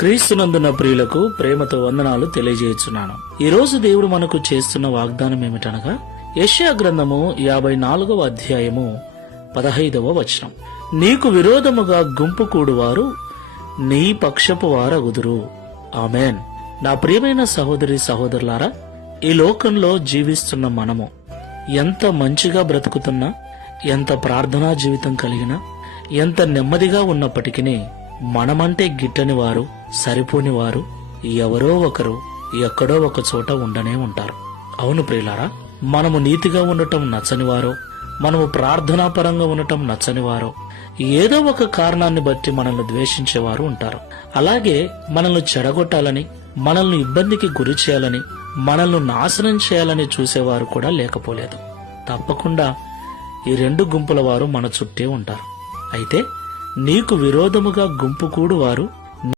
క్రీస్తునందున ప్రియులకు ప్రేమతో వందనాలు తెలియజేయుచున్నాను. ఈ రోజు దేవుడు మనకు చేస్తున్న వాగ్దానం ఏమిటనగా యెషయా గ్రంథము 54వ అధ్యాయము 15వ వచనం. నీకు విరోధముగా గుంపు కూడువారు నీ పక్షపు వారగుదురు. ఆమేన్. నా ప్రియమైన సహోదరి సహోదరులారా, ఈ లోకంలో జీవిస్తున్న మనము ఎంత మంచిగా బ్రతుకుతున్నా, ఎంత ప్రార్థనా జీవితం కలిగినా, ఎంత నెమ్మదిగా ఉన్నప్పటికీ మనమంటే గిట్టని వారు, సరిపోని వారు ఎవరో ఒకరు ఎక్కడో ఒక చోట ఉండనే ఉంటారు. అవును ప్రియులారా, మనము నీతిగా ఉండటం నచ్చనివారో, మనము ప్రార్థనాపరంగా ఉండటం నచ్చనివారో, ఏదో ఒక కారణాన్ని బట్టి మనల్ని ద్వేషించేవారు ఉంటారు. అలాగే మనల్ని చెడగొట్టాలని, మనల్ని ఇబ్బందికి గురి చేయాలని, మనల్ని నాశనం చేయాలని చూసేవారు కూడా లేకపోలేదు. తప్పకుండా ఈ రెండు గుంపుల వారు మన చుట్టే ఉంటారు. అయితే నీకు విరోధముగా గుంపు కూడు వారు